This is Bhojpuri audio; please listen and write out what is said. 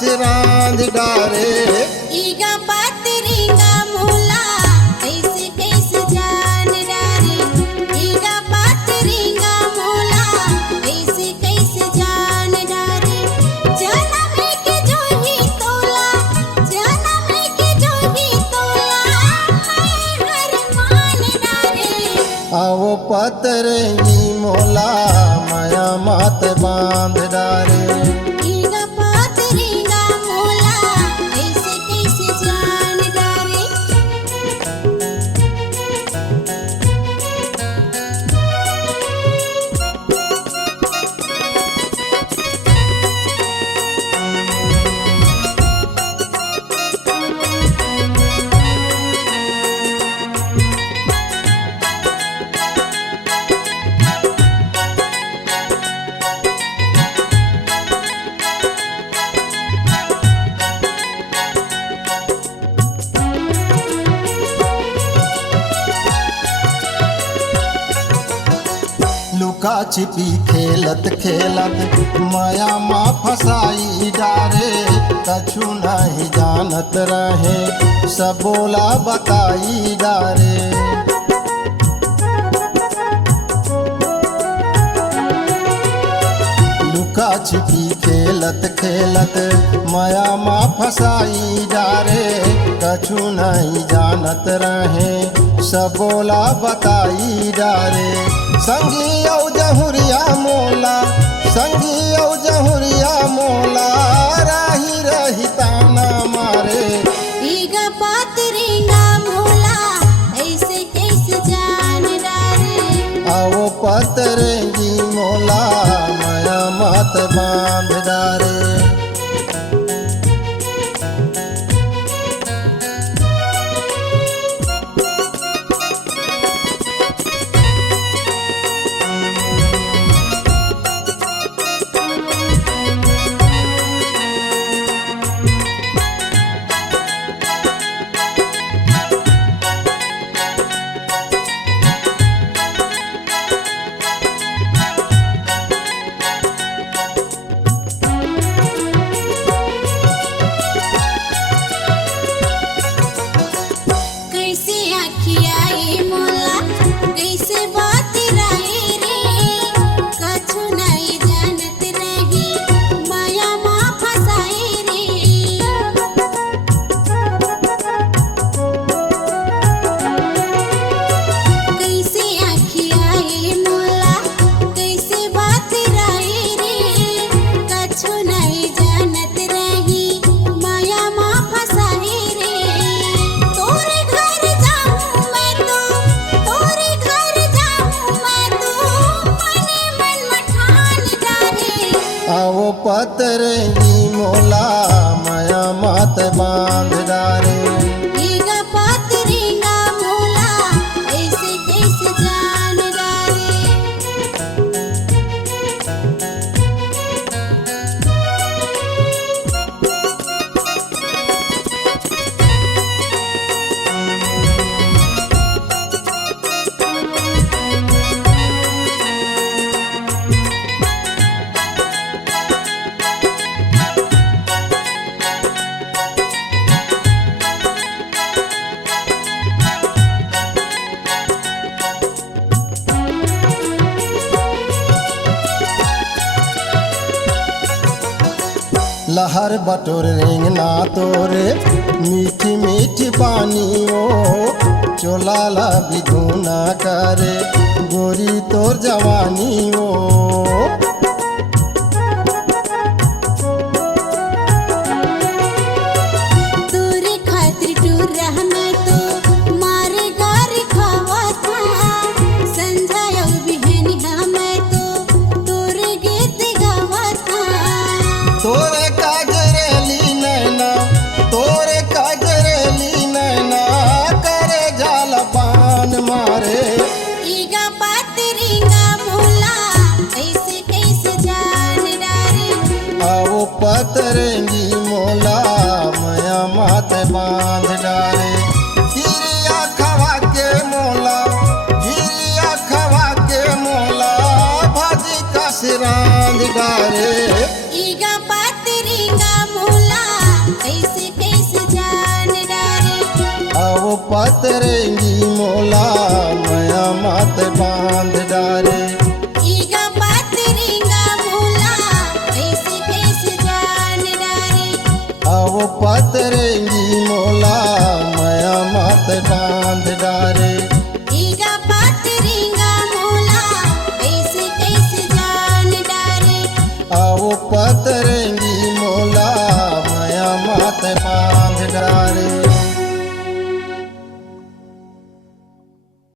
सिरांद डारे ईगा पातरिंगा मोला कैसे कैसे जान डारे ईगा पातरिंगा मोला कैसे कैसे जान डारे जन्म के जो ही तोला जन्म के जो ही तोला मैं हर मान डारे आओ पतरंगी मोला माया मात बांध डारे ईगा पातरिंगा मोला कैसे कैसे जान डारे लुका छिपी खेलत खेलत माया माँ फसाई डारे कछु नहीं जानत रहे सब बोला बताई डारे लुका छिपी खेलत खेलत माया माँ फसाई डारे कछु नहीं जानत रहे सब बोला बताई डारे संगी औ जहुरिया मोला संगी औ जहुरिया मोला राही रही ताना मारे ईगा पातरिंगा मोला ऐसे कैसे जान डारे आओ पतरंगी मोला माया मात बांध डारे कैसे आखियाई मोला कैसे बात रही रे कछु नहीं जानत रही माया माँ फसाई रे कैसे आखियाई मोला कैसे बात रही रे कछु नहीं जानत रही माया माँ फसाई रे तोरे घर जाऊं मैं तो तोरे घर जाऊं मैं तो मने मन मठान डारे आओ पतरंगी मोला माया मात बांध डारे ईगा पातरिंगा मोला ऐसे कैसे जान डारे लहर बटोर रेंगना तोरे मीठी मीठी पानी ओ चोला ला बिधुना करे गोरी तोर जवानी ओ तोरे खातिर टूर रह मैं तो मारे गार खावा था संझा बिहनी मैं तो तोरे गीत गावा था तोरे काजरेली नैना तोरे काजरेली नैना करे जाल पान मारे ईगा पातरिंगा मोला कैसे कैसे जान डारे आओ पतरंगी मोला माया मात बांध डारे गिरिया खवा के मोला गिरिया खवा के मोला भाजी का सिरांद डारे ईगा पातरिंगा मोला पतरंगी मोला मया मात बांध डारे। ईगा पतरिंगा मोला कैसे कैसे जान डारे। आओ पतरंगी मोला मया मात बांध डारे। ईगा पतरिंगा मोला कैसे कैसे जान डारे। आओ पत